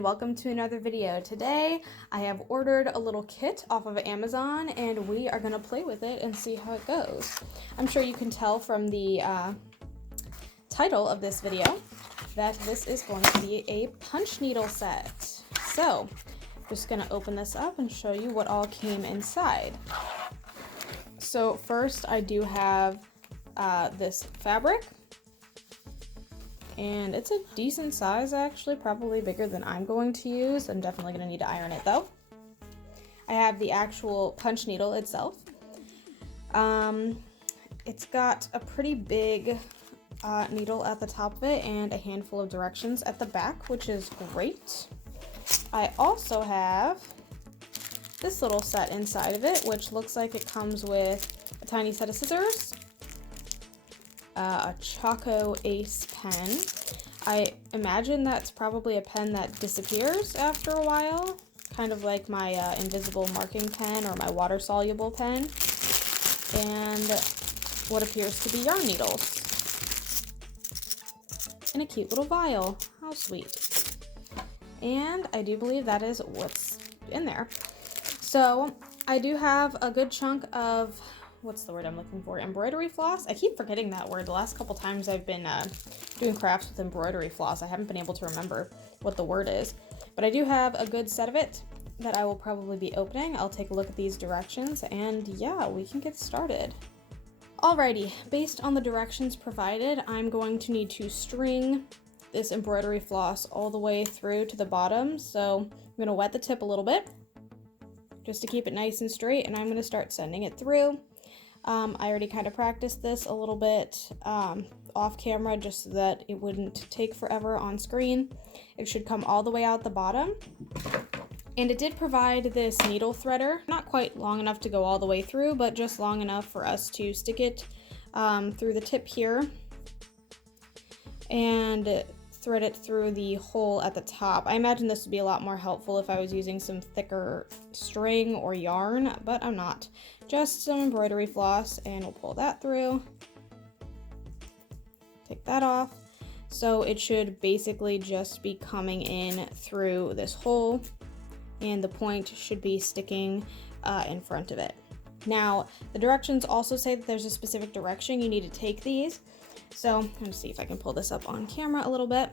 and welcome to another video. Today I have ordered a little kit off of Amazon and we are going to play with it and see how it goes. I'm sure you can tell from the title of this video that this is going to be a Punchneedle set. So I'm just going to open this up and show you what all came inside. So first I do have this fabric. And it's a decent size actually, probably bigger than I'm going to use. I'm definitely going to need to iron it though. I have the actual punch needle itself. It's got a pretty big needle at the top of it and a handful of directions at the back, which is great. I also have this little set inside of it, which looks like it comes with a tiny set of scissors, a Choco Ace pen. I imagine that's probably a pen that disappears after a while, kind of like my invisible marking pen or my water-soluble pen, and what appears to be yarn needles in a cute little vial. How sweet. And I do believe that is what's in there. So I do have a good chunk of, what's the word I'm looking for? Embroidery floss? I keep forgetting that word. The last couple times I've been doing crafts with embroidery floss, I haven't been able to remember what the word is. But I do have a good set of it that I will probably be opening. I'll take a look at these directions and yeah, we can get started. Alrighty, based on the directions provided, I'm going to need to string this embroidery floss all the way through to the bottom. So I'm going to wet the tip a little bit just to keep it nice and straight, and I'm going to start sending it through. I already kind of practiced this a little bit off camera just so that it wouldn't take forever on screen. It should come all the way out the bottom. And it did provide this needle threader, not quite long enough to go all the way through, but just long enough for us to stick it through the tip here and thread it through the hole at the top. I imagine this would be a lot more helpful if I was using some thicker string or yarn, but I'm not. Just some embroidery floss, and we'll pull that through. Take that off. So it should basically just be coming in through this hole, and the point should be sticking in front of it. Now, the directions also say that there's a specific direction you need to take these. So I'm going to see if I can pull this up on camera a little bit.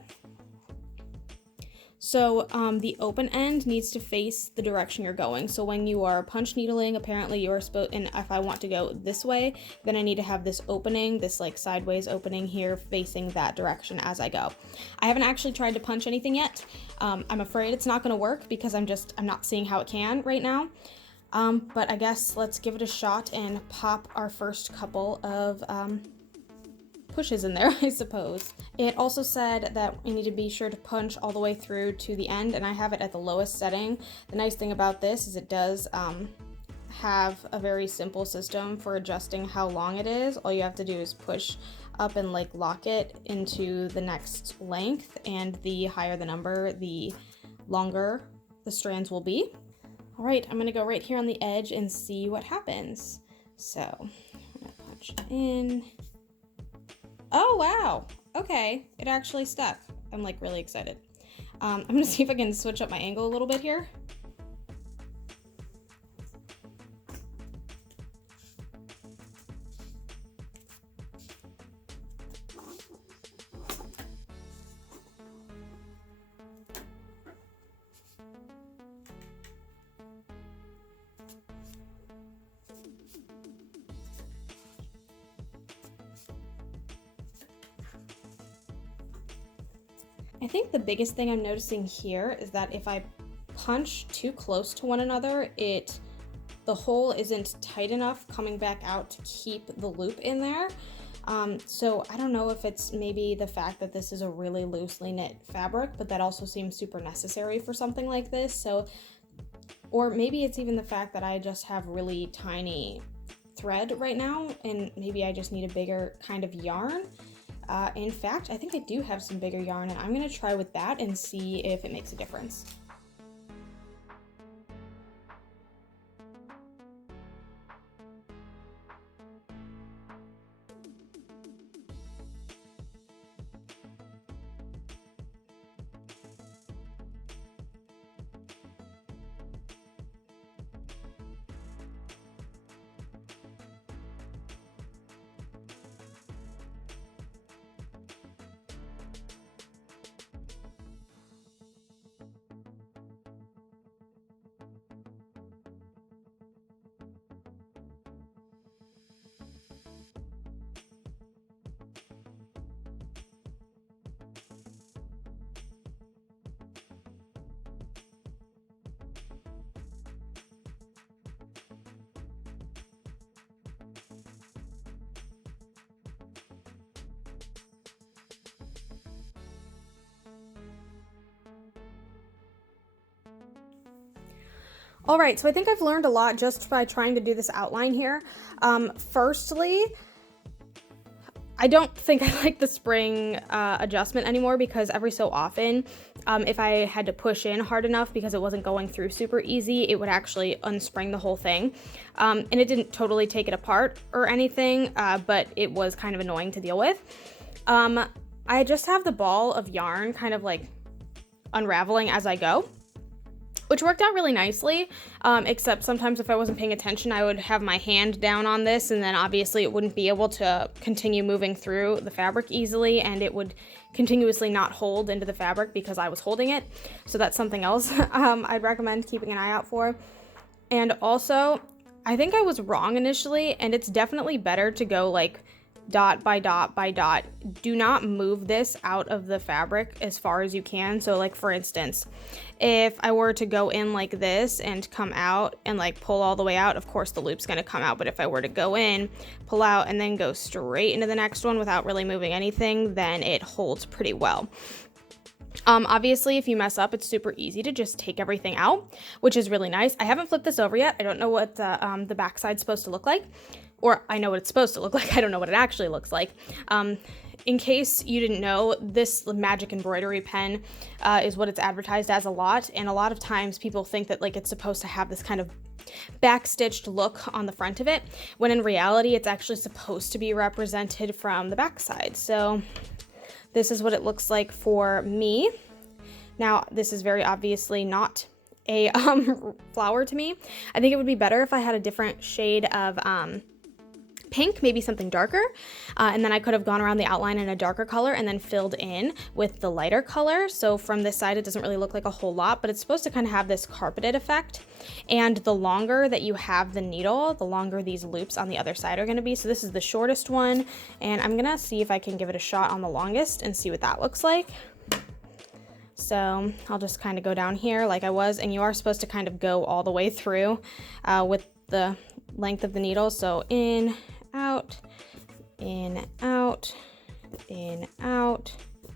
So the open end needs to face the direction you're going. So when you are punch needling, apparently you are supposed, and if I want to go this way, then I need to have this opening, this like sideways opening here facing that direction as I go. I haven't actually tried to punch anything yet. I'm afraid it's not going to work because I'm not seeing how it can right now. But I guess let's give it a shot and pop our first couple of pushes in there, I suppose. It also said that we need to be sure to punch all the way through to the end, and I have it at the lowest setting. The nice thing about this is it does have a very simple system for adjusting how long it is. All you have to do is push up and like lock it into the next length, and the higher the number, the longer the strands will be. All right, I'm gonna go right here on the edge and see what happens. So I'm gonna punch in. Oh, wow. Okay, it actually stuck. I'm like really excited. I'm gonna see if I can switch up my angle a little bit here. I think the biggest thing I'm noticing here is that if I punch too close to one another, the hole isn't tight enough coming back out to keep the loop in there. So I don't know if it's maybe the fact that this is a really loosely knit fabric, but that also seems super necessary for something like this. So, or maybe it's even the fact that I just have really tiny thread right now, and maybe I just need a bigger kind of yarn. In fact, I think I do have some bigger yarn, and I'm going to try with that and see if it makes a difference. All right, so I think I've learned a lot just by trying to do this outline here. Firstly, I don't think I like the spring adjustment anymore, because every so often, if I had to push in hard enough because it wasn't going through super easy, it would actually unspring the whole thing. And it didn't totally take it apart or anything, but it was kind of annoying to deal with. I just have the ball of yarn kind of like unraveling as I go, which worked out really nicely, except sometimes if I wasn't paying attention, I would have my hand down on this, and then obviously it wouldn't be able to continue moving through the fabric easily, and it would continuously not hold into the fabric because I was holding it. So that's something else I'd recommend keeping an eye out for. And also, I think I was wrong initially, and it's definitely better to go like dot by dot by dot. Do not move this out of the fabric as far as you can. So like, for instance, if I were to go in like this and come out and like pull all the way out, of course the loop's going to come out. But if I were to go in, pull out, and then go straight into the next one without really moving anything, then it holds pretty well. Obviously, if you mess up, it's super easy to just take everything out, which is really nice. I haven't flipped this over yet. I don't know what the backside's supposed to look like. Or I know what it's supposed to look like. I don't know what it actually looks like. In case you didn't know, this magic embroidery pen is what it's advertised as a lot. And a lot of times people think that like it's supposed to have this kind of backstitched look on the front of it, when in reality it's actually supposed to be represented from the backside. So this is what it looks like for me. Now, this is very obviously not a flower to me. I think it would be better if I had a different shade of pink, maybe something darker, and then I could have gone around the outline in a darker color and then filled in with the lighter color. So from this side it doesn't really look like a whole lot, but it's supposed to kind of have this carpeted effect. And the longer that you have the needle, the longer these loops on the other side are going to be. So this is the shortest one, and I'm gonna see if I can give it a shot on the longest and see what that looks like. So I'll just kind of go down here like I was, and you are supposed to kind of go all the way through with the length of the needle. So in, out, in, out, in, out,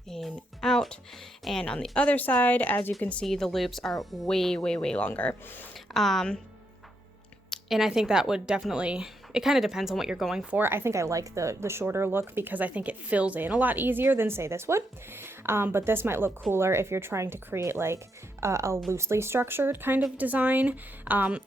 in, out. And on the other side, as you can see, the loops are way, way, way longer. And I think that would definitely, it kind of depends on what you're going for. I think I like the shorter look because I think it fills in a lot easier than say this would. But this might look cooler if you're trying to create like a loosely structured kind of design,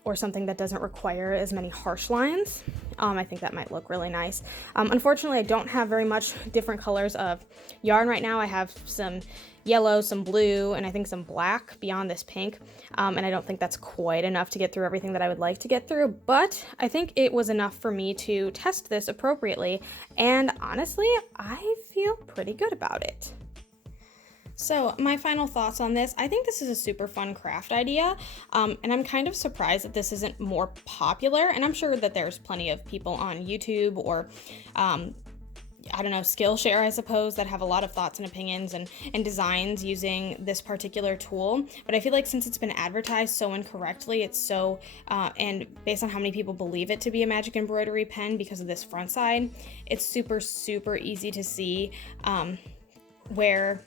or something that doesn't require as many harsh lines. I think that might look really nice. Unfortunately, I don't have very much different colors of yarn right now. I have some yellow, some blue, and I think some black beyond this pink. And I don't think that's quite enough to get through everything that I would like to get through, but I think it was enough for me to test this appropriately. And honestly, I feel pretty good about it. So my final thoughts on this, I think this is a super fun craft idea, and I'm kind of surprised that this isn't more popular, and I'm sure that there's plenty of people on YouTube or I don't know, Skillshare, I suppose, that have a lot of thoughts and opinions and designs using this particular tool. But I feel like since it's been advertised so incorrectly, it's so, and based on how many people believe it to be a magic embroidery pen because of this front side, it's super, super easy to see where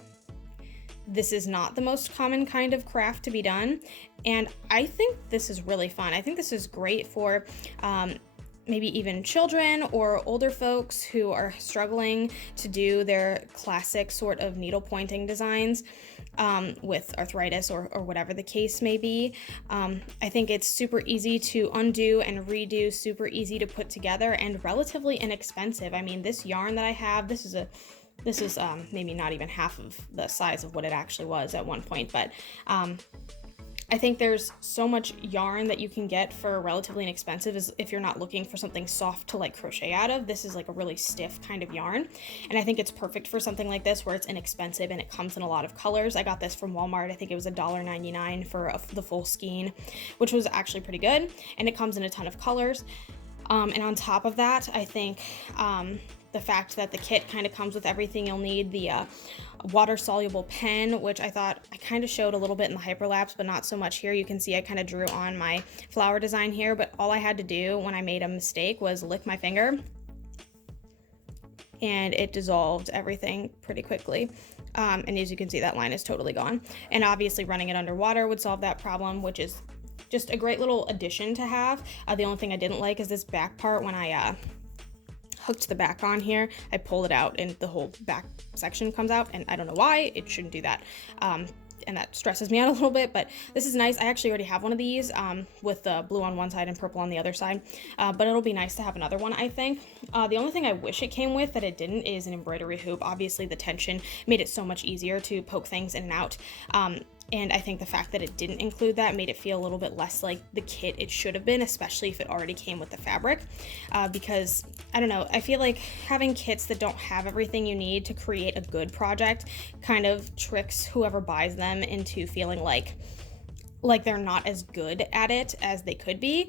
this is not the most common kind of craft to be done. And I think this is really fun. I think this is great for maybe even children or older folks who are struggling to do their classic sort of needle pointing designs with arthritis or whatever the case may be. I think it's super easy to undo and redo, super easy to put together, and relatively inexpensive. I mean, this yarn that I have, this is maybe not even half of the size of what it actually was at one point, but I think there's so much yarn that you can get for relatively inexpensive if you're not looking for something soft to like crochet out of. This is like a really stiff kind of yarn, and I think it's perfect for something like this where it's inexpensive and it comes in a lot of colors. I got this from Walmart. I think it was $1.99 for the full skein, which was actually pretty good, and it comes in a ton of colors. And on top of that, I think the fact that the kit kind of comes with everything you'll need, the water-soluble pen, which I thought I kind of showed a little bit in the hyperlapse, but not so much here. You can see I kind of drew on my flower design here, but all I had to do when I made a mistake was lick my finger, and it dissolved everything pretty quickly. And as you can see, that line is totally gone. And obviously running it underwater would solve that problem, which is just a great little addition to have. The only thing I didn't like is this back part. When I hooked the back on here, I pulled it out and the whole back section comes out, and I don't know why. It shouldn't do that. And that stresses me out a little bit, but this is nice. I actually already have one of these with the blue on one side and purple on the other side, but it'll be nice to have another one, I think. The only thing I wish it came with that it didn't is an embroidery hoop. Obviously the tension made it so much easier to poke things in and out. And I think the fact that it didn't include that made it feel a little bit less like the kit it should have been, especially if it already came with the fabric. Because, I don't know, I feel like having kits that don't have everything you need to create a good project kind of tricks whoever buys them into feeling like they're not as good at it as they could be,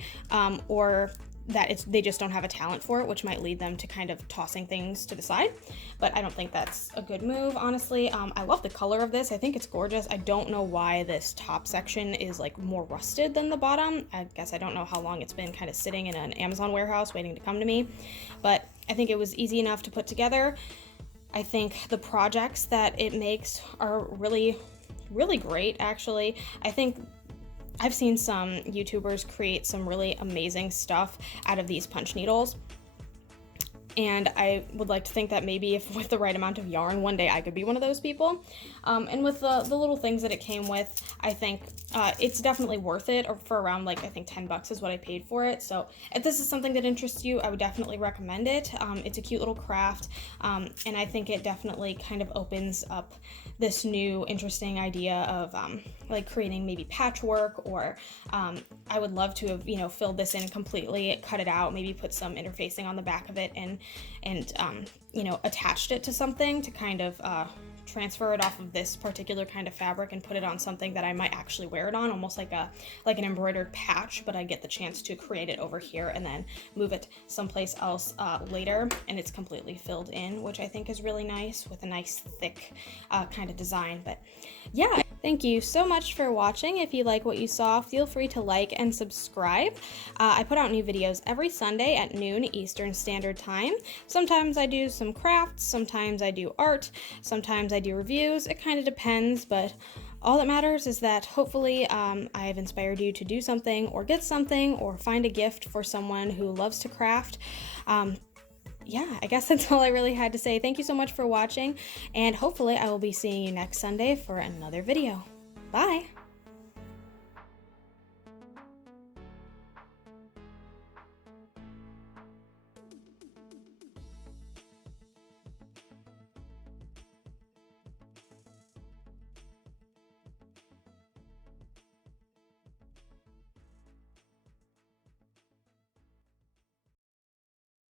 or that they just don't have a talent for it, which might lead them to kind of tossing things to the side. But I don't think that's a good move, honestly. I love the color of this. I think it's gorgeous. I don't know why this top section is like more rusted than the bottom. I guess I don't know how long it's been kind of sitting in an Amazon warehouse waiting to come to me, but I think it was easy enough to put together. I think the projects that it makes are really, really great, actually. I think I've seen some YouTubers create some really amazing stuff out of these punch needles. And I would like to think that maybe if with the right amount of yarn, one day I could be one of those people. And with the little things that it came with, I think it's definitely worth it, or for around like, I think 10 bucks is what I paid for it. So if this is something that interests you, I would definitely recommend it. It's a cute little craft, and I think it definitely kind of opens up this new interesting idea of like creating maybe patchwork, or I would love to have, you know, filled this in completely, cut it out, maybe put some interfacing on the back of it, and you know, attached it to something to kind of transfer it off of this particular kind of fabric and put it on something that I might actually wear it on, almost like an embroidered patch, but I get the chance to create it over here and then move it someplace else later, and it's completely filled in, which I think is really nice with a nice thick kind of design. But yeah, thank you so much for watching. If you like what you saw, feel free to like and subscribe. I put out new videos every Sunday at noon Eastern Standard Time. Sometimes I do some crafts, sometimes I do art, sometimes I do reviews. It kind of depends, but all that matters is that hopefully I've inspired you to do something or get something or find a gift for someone who loves to craft. Yeah, I guess that's all I really had to say. Thank you so much for watching, and hopefully I will be seeing you next Sunday for another video. Bye!